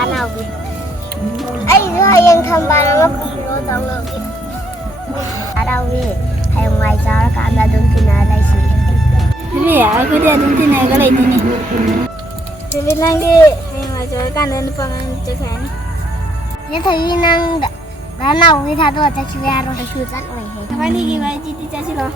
Danawi. Ai yang thambara ma kulo tawlogi. Danawi hay mai jar ka da dun tina lai si. Vì aku dia dun tina ka lai tini. Vì lagi hay mai jar ka dan pangan cekan. Ye thai nang Danawi tha do ta chwe aro ta chu chat oi he. Apa ni gimana citi casi lo?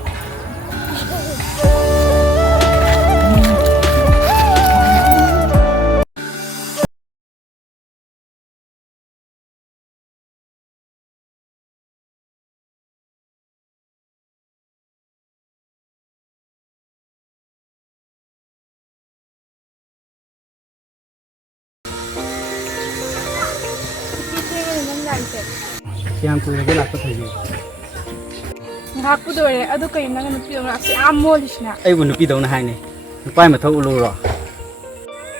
Yang kuya gila ko tayo. Ngakpo dore ado kay nang nupi ong aksi amolis na. Ay bu nupi daw na hay ni. Nupai ma thau ulo ro.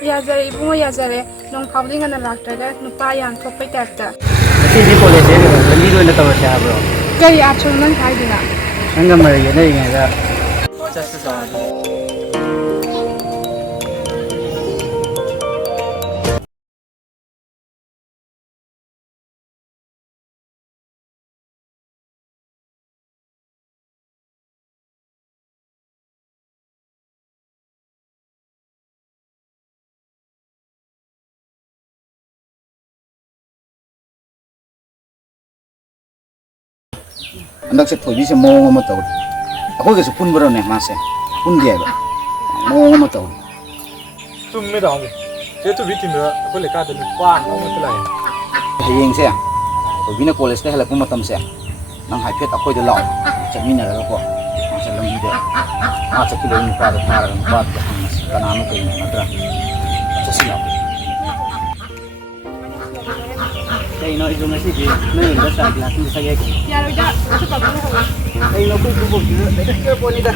Yazare ibungo yazare nong phawli ngana laktaga nupa yang thokpai tapta. Kasi di college ni lambi do na taw siya bro. Kay achol nang haidina. Hanggang mari na nga ga. Just sa. Anak se thoi bi se mo ma taw ako ge su pun bro ne ma se pun dia ba mo ma taw tum me dong ke tu bitin da ko le ka da pa no ma tlai hayeng se thoi bi na college te hala pu matam se nang hai phet akoi da law chami na ra ko ma se lam bi de ma se ki ni pa da pa ra pa da kana no ke na tra sa si la Kay no ido ngasi di. Nay da sa class ni sa gay ko. Yaro da ato pa bang hawa. Ay no ko bu bu da ke ko ni da.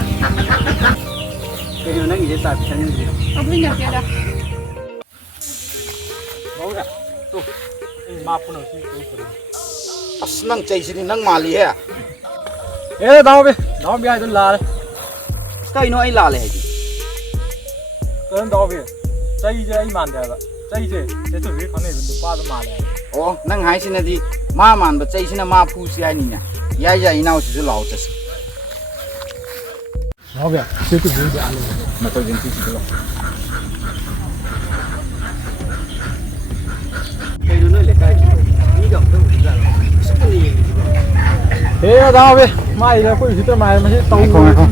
Kay no nang ide sa chan ni. Abli nya kya da. mau da tu ma pu no si tu pu as nang chai si ni nang mali he e daw bi ai don la kai no ai la le ji don daw bi chai je ai man da ba chai je je tu bi khane bin pa da ma le oh nang hai si na di ma man ba chai si na ma pu si ai ni na ya ya inau si lao cha si daw bi je tu bi da ale na to jin si si lo Kay no no le kay. Ni dong tu da. Sa ni. e daw bi mai da ko si ta mai ma si tau không không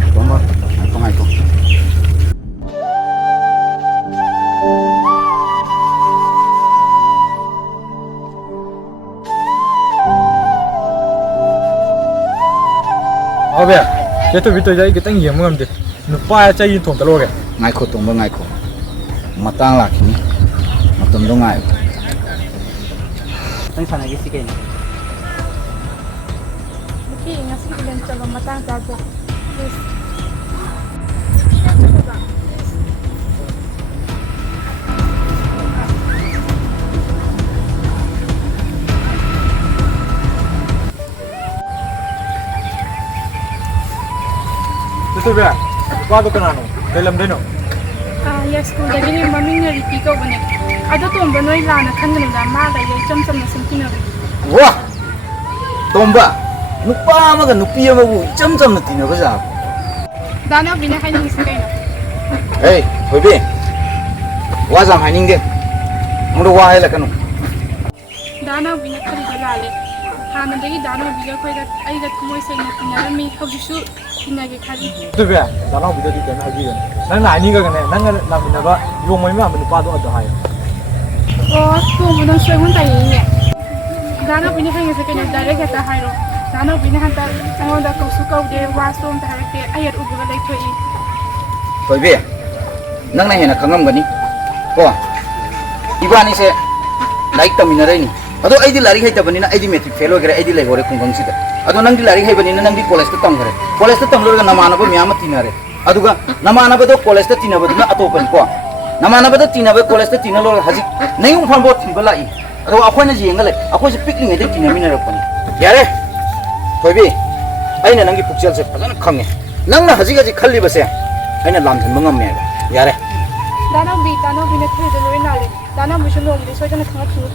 daw bi je tu bi to jai ke tang yem ngam de nu pa chai yin thong ta lo ge ngai kho tong ba ngai kho matang la khini matam do ngai Tang sana gi si kay. Muki ngasi kilen chalo matang jaja. Please. je tu bi pa do kana no de lam de no Yes, school da gini maming na riti ko bane. Ado to mba noi la na kangana da ma da ye cham cham na simkina. wa tomba nupa ma ga nupi ma bu cham cham na tin ga ja Dana bina hai ni sikai na. hey hoi bi wa jam hai ning de mu wa hai la kanu Dana bina khali da lale. Hana dagi dana biga khoi da ai da kumoi sai na pinara mi haujisu pinage khali. tu bi da no bi da di kan ha bi nang na ni ga ne nang la min na ba yong mai ma min pa do da hai Oh, tu mo dong sai hun tai ni. Dana bina hai ngase kanya direct ta hai ro. Dana bina han ta angon da ko su ko de wa som ta hai ke ayat u ga dai thoi. hoi bi nang na he na khangam ga ni ko ibani se like tamina rai ni ado ai di lari hai ta bani na ai di metric fail ho gera ai di lai gore kunggang si da ado nang di lari hai bani na nang di college ta tam gare college ta tam lo ga namana ba myama tinare aduga namana ba do college ta tinaba na atopan ko namana ba da tinaba college ta tinalo haji nayung phambo thibala I ado akhoi na jenga le akhoi se pikling ai de tinamina ra pani yare hoi bi ai na nang gi pukchal se phajana khange nang na haji ga ji khalli ba se ai na lam than mangam me yare ꯗꯥꯅꯥꯎꯕꯤꯅ ꯊꯣꯏꯗ ꯂꯣꯏ ꯅꯥꯜꯂꯦ ꯗꯥꯅꯥꯎꯕꯤꯁꯨ ꯅꯣꯡꯃꯗꯤ ꯁꯣꯏꯗꯅ ꯈꯪꯉꯛꯈꯤꯅꯤ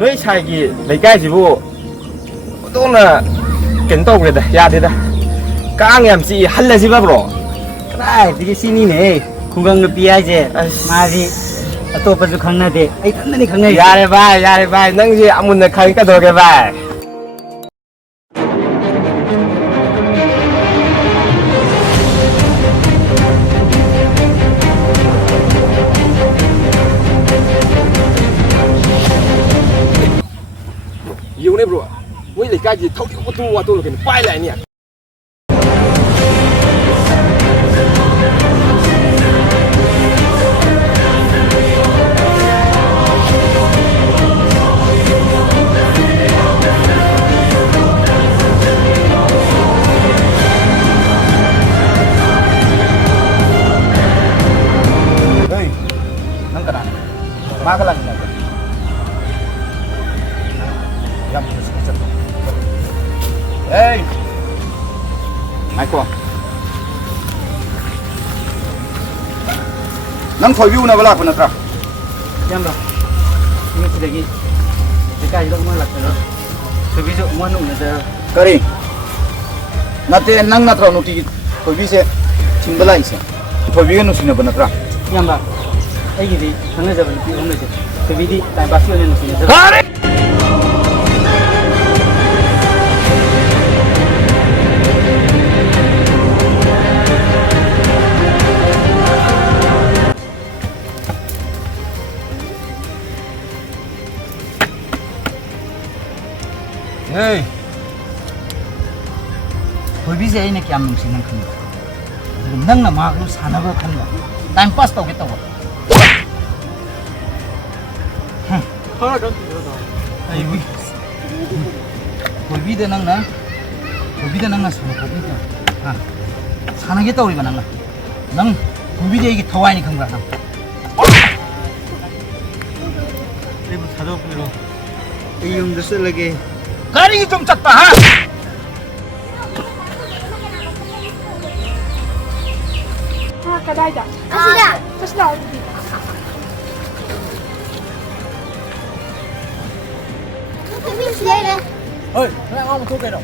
ꯅꯣꯏ ꯁꯥꯏꯒꯤ ꯂꯩꯀꯥꯏꯁꯤꯕꯨ ꯑꯗꯣꯝꯅ ꯀꯩꯅꯣ ꯇꯧꯈ꯭ꯔꯦꯗ ꯌꯥꯗꯦꯗ ꯀꯥꯡ ꯌꯥꯝ ꯆꯤꯛꯏ ꯍꯜꯂꯁꯤꯕ bro ꯀꯗꯥꯏꯗꯒꯤ ꯁꯤꯅꯤꯅꯦ ꯈꯨꯡꯒꯪ ꯅꯨꯄꯤ ꯍꯥꯏꯁꯦ ꯃꯥꯗꯤ ꯑꯇꯣꯞꯄꯁꯨ ꯈꯪꯅꯗꯦ ꯑꯩ ꯊꯟꯗꯅꯤ ꯈꯪꯅꯩ ꯌꯥꯔꯦ ꯚꯥꯏ ꯅꯪꯁꯦ ꯑꯃꯨꯟꯅ ꯈꯪꯉꯤ ꯀꯩꯗꯧꯔꯒꯦ ꯚꯥꯏ ꯌꯦꯡꯉꯨꯅꯦ ꯕ꯭ꯔꯣ ꯃꯣꯏ ꯂꯩꯀꯥꯏꯒꯤ ꯊꯧꯔꯤ ꯋꯥꯇꯣꯜ ꯀꯩꯅꯣ ꯄꯥꯏ ꯂꯥꯛꯏꯅꯦ Nang kana magalang na yam sa hey Michael nang thoi view na bala ko na tra yam ba ini sidagi dekai do mo lakta so bijo mo nu na da kari nate nang na tra no ti thoi vi se chimbala ise thoi vi no sina bana tra yam ba ai gi khana jaban ti om ne se so bidi time pass yo ne no sina kari Hey, koi bi se ine kyam nungsi nang khang nang na ma ko sana ba khang time pass to ge to ai wi koi bi de nang na sana ko bi ha sana ge to ri ba nang koi bi de gi thawai ni khang ba nang ai bu thado piro ai yum da se lage Kari 좀 짰다 하. kadaida kasida ơi nó ngon một chút cái đâu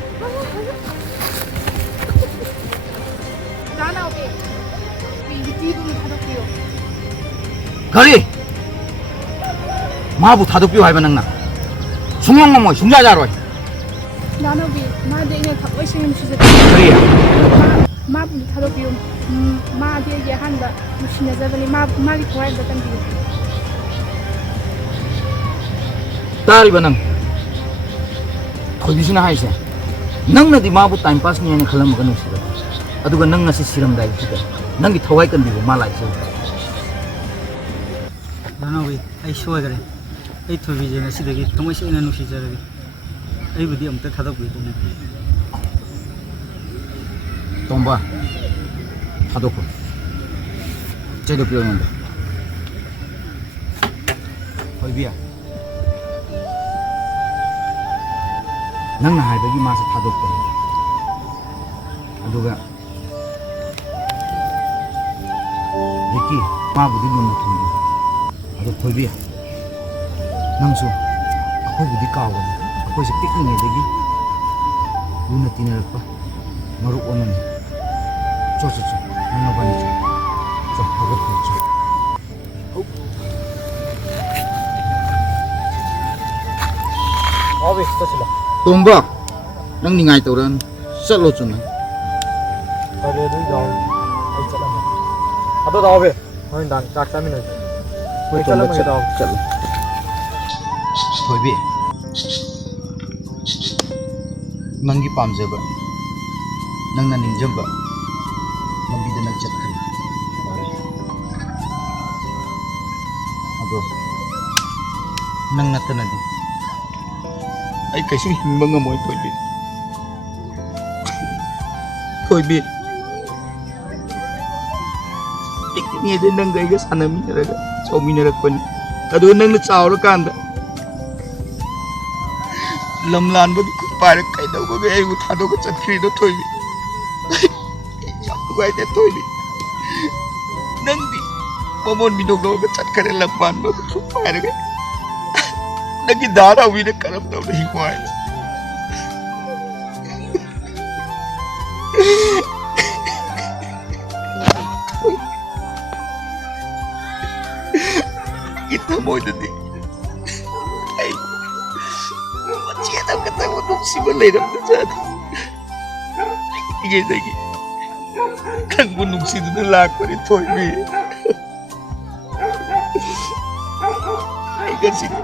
다나오비 이 뒤부분 다독기요 Kari 마부 다독비오 할바 nang na 중앙 뭐 중자자로 다나오비 마데이네 탑오이싱 시제 Kari 마부 다독기요 마데게 한다 무시네 자발이 마리 코아이다 తం비요 तारिबा नंग थोबिसिना हाइसे नंगना दि माबु time pass नि खलम गनु सिरा अदुगा नंगना से सिरम दाइ सिदा नंगी थवाइ कन बिबो मालाइ से दानोबी ai सोय गरे ai थोबि जे न सिदगी थमय से न नुसि जरगे ai बुदि अमते खादक बि दने तोंबा थादोको जेदो पियो नंद होइबिया नंगना हाइबगी मासे थादोको अदुगा Ricky माबुदि लुन थुंबि अदो होइबिया नंसु अखोय बुदि कावगन अखोय से पिकनि देगी लुन तिनरपा मरु ओनन चो नंग बानि चो हागत चो Obi, tasila. Tomba nang ningai toran salo chuna Kali itu jauh. Ayo jalan. Atau tahu be? Mau dan cak kami nanti. Ayo jalan kita tahu. chalo hoibi mangi pamjaba nang na ningjamba lambi da nak chatkari ado nang natanadi ai kaisu himba ngamoi Thoibi ikni de nang gaiga sanami naraga chawmi narakpani ꯑꯗꯨ ꯅꯪꯅ ꯆꯥꯎꯔꯀꯥꯟꯗ ꯂꯝ ꯂꯥꯟꯕꯒꯤ ꯈꯨꯠ ꯄꯥꯏꯔꯒ ꯀꯩꯗꯧꯕꯒꯤ ꯑꯩꯕꯨ ꯊꯥꯗꯣꯛꯑꯒ ꯆꯠꯈ꯭ꯔꯤꯅꯣ ꯊꯣꯏꯕꯤ ꯌꯥꯝ ꯅꯨꯡꯉꯥꯏꯇꯦ ꯊꯣꯏꯕꯤ ꯅꯪꯗꯤ ꯃꯃꯣꯟ ꯃꯤꯅꯣꯛꯂꯒ ꯆꯠꯈꯔꯦ ꯂꯝ ꯄꯥꯟꯕꯒꯤ ꯈꯨꯠ ꯄꯥꯏꯔꯒ ꯅꯪꯒꯤ ꯗꯥꯔꯥꯎꯕꯤꯅ ꯀꯔꯝ ꯇꯧꯅ ꯍꯤꯡꯉꯨ ꯍꯥꯏꯅꯣ ꯊꯃꯣꯏꯗꯗꯤ ꯑꯩ ꯃꯆꯦꯠ ꯑꯃꯈꯛꯇꯪ ꯅꯨꯡꯁꯤꯕ ꯂꯩꯔꯝꯕꯖꯥꯠꯅꯤ ꯄꯤꯛꯏꯉꯩꯗꯒꯤ ꯅꯪꯕꯨ ꯅꯨꯡꯁꯤꯗꯨꯅ ꯂꯥꯛꯄꯅꯤ ꯊꯣꯏꯕꯤ ꯑꯩ ꯉꯁꯤꯗꯤ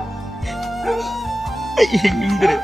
ꯑꯩ ꯍꯤꯡꯅꯤꯡꯗ꯭ꯔꯦ